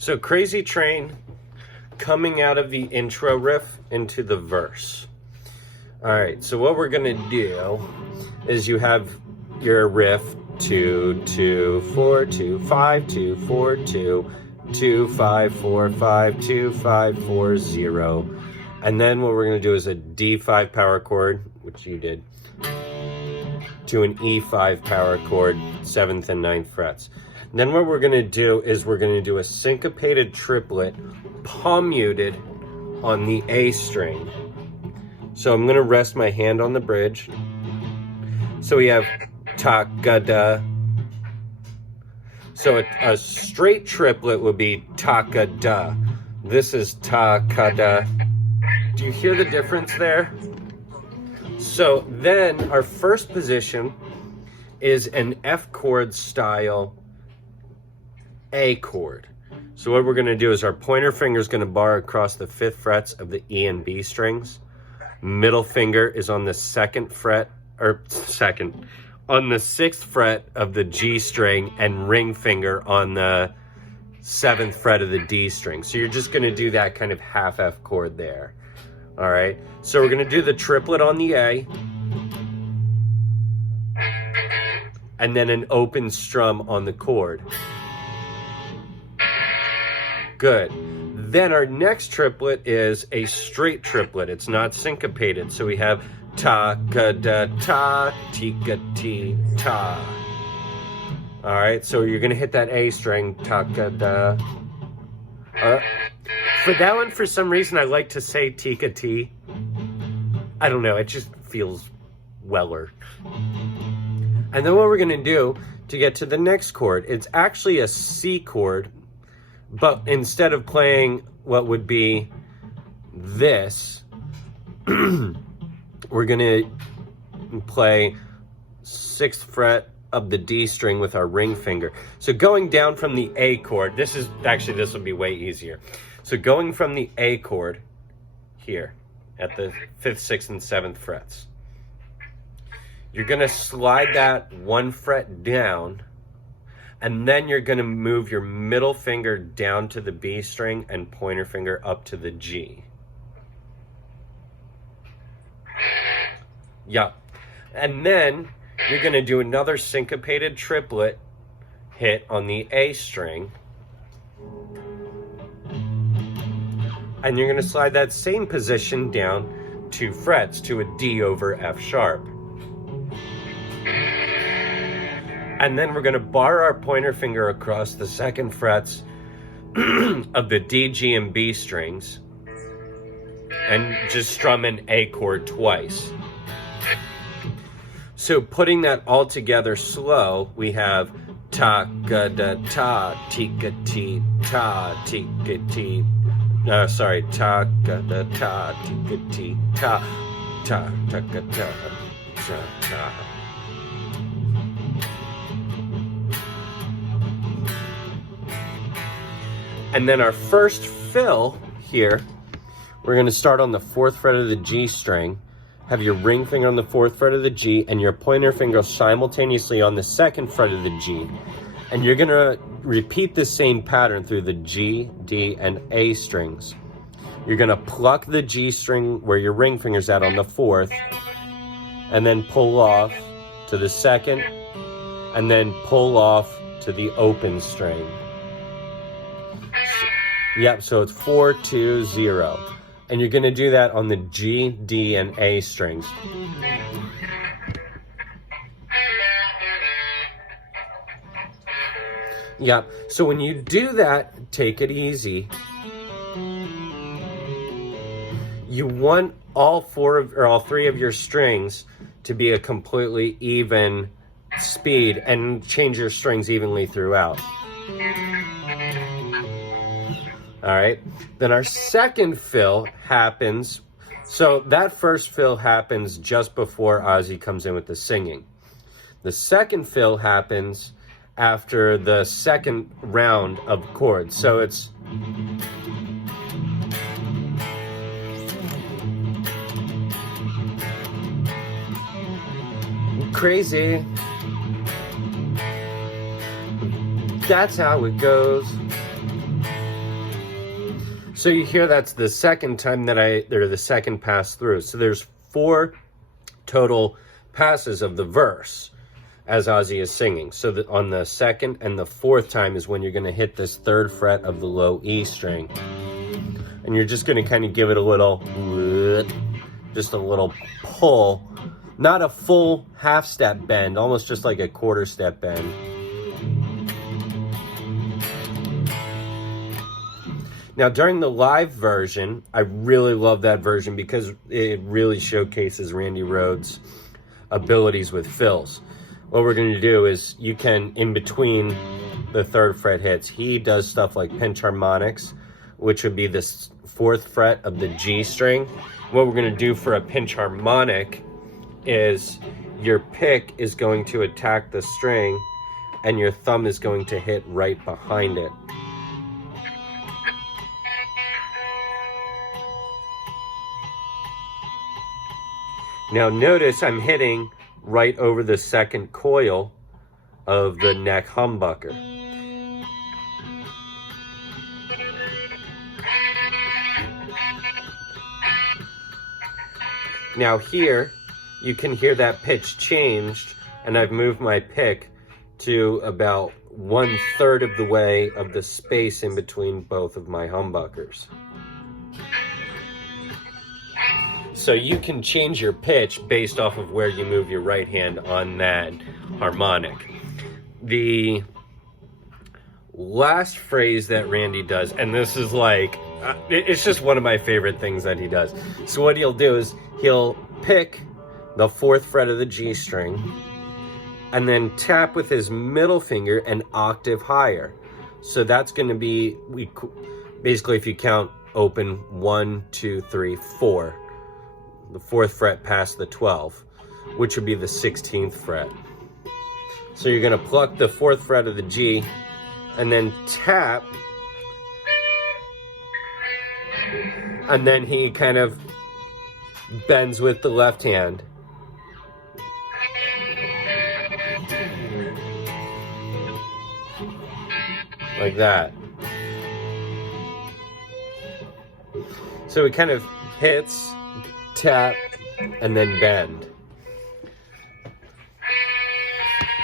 So Crazy Train coming out of the intro riff into the verse. All right, so what we're gonna do is you have your riff 2 2 4 2 5 2 4 2 2 5 4 5 2 5 4 0, and then what we're gonna do is a D5 power chord, which you did, to an E5 power chord, 7th and 9th frets. And then what we're gonna do is we're gonna do a syncopated triplet, palm muted on the A string. So I'm gonna rest my hand on the bridge. So we have ta-ga-da. So a straight triplet would be ta-ga-da. This is ta-ka-da. Do you hear the difference there? So then our first position is an F chord style A chord. So what we're gonna do is our pointer finger is gonna bar across the 5th frets of the E and B strings. Middle finger is on the 2nd fret, on the 6th fret of the G string, and ring finger on the 7th fret of the D string. So you're just gonna do that kind of half F chord there. All right, so we're gonna do the triplet on the A, and then an open strum on the chord. Good. Then our next triplet is a straight triplet. It's not syncopated. So we have ta-ka-da-ta, ti-ka-ti-ta. All right, so you're gonna hit that A string, ta-ka-da. For that one, for some reason, I like to say ti-ka-ti. I don't know, it just feels weller. And then what we're gonna do to get to the next chord, it's actually a C chord, but instead of playing what would be this, we're gonna play 6th fret of the D string with our ring finger. So going down from the A chord, this will be way easier. So going from the A chord here at the 5th, 6th, and 7th frets, you're gonna slide that 1 fret down, and then you're gonna move your middle finger down to the B string and pointer finger up to the G. Yeah. And then you're gonna do another syncopated triplet hit on the A string. And you're gonna slide that same position down 2 frets to a D over F sharp. And then we're gonna bar our pointer finger across the 2nd frets of the D, G, and B strings and just strum an A chord twice. So putting that all together slow, we have ta-ga-da-ta, ti-ka-ti-ta, ti-ka-ti, ta-ga-da-ta, ti-ka-ti-ta, ta-ta-ka-ta, ta-ta. And then our first fill here, we're gonna start on the 4th fret of the G string, have your ring finger on the 4th fret of the G, and your pointer finger simultaneously on the 2nd fret of the G. And you're gonna repeat the same pattern through the G, D, and A strings. You're gonna pluck the G string where your ring finger's at on the 4th, and then pull off to the 2nd, and then pull off to the open string. Yep, so it's 4, 2, 0. And you're gonna do that on the G, D, and A strings. Yeah, so when you do that, take it easy. You want all 3 of your strings to be a completely even speed, and change your strings evenly throughout. All right, then our second fill happens. So that first fill happens just before Ozzy comes in with the singing. The second fill happens after the second round of chords. So it's crazy. That's how it goes. So you hear that's the second time that the second pass through. So there's 4 total passes of the verse as Ozzy is singing. So that on the second and the 4th time is when you're going to hit this 3rd fret of the low E string. And you're just going to kind of give it a little, just a little pull. Not a full half step bend, almost just like a quarter step bend. Now, during the live version, I really love that version because it really showcases Randy Rhoads' abilities with fills. What we're going to do is you can, in between the 3rd fret hits, he does stuff like pinch harmonics, which would be the 4th fret of the G string. What we're going to do for a pinch harmonic is your pick is going to attack the string and your thumb is going to hit right behind it. Now notice I'm hitting right over the 2nd coil of the neck humbucker. Now here, you can hear that pitch changed, and I've moved my pick to about 1/3 of the way of the space in between both of my humbuckers. So you can change your pitch based off of where you move your right hand on that harmonic. The last phrase that Randy does, and this is like, it's just one of my favorite things that he does. So what he'll do is he'll pick the 4th fret of the G string and then tap with his middle finger an octave higher. So that's going to be, basically if you count open 1, 2, 3, 4, the 4th fret past the 12th, which would be the 16th fret. So you're going to pluck the 4th fret of the G and then tap, and then he kind of bends with the left hand. Like that. So it kind of hits, tap, and then bend.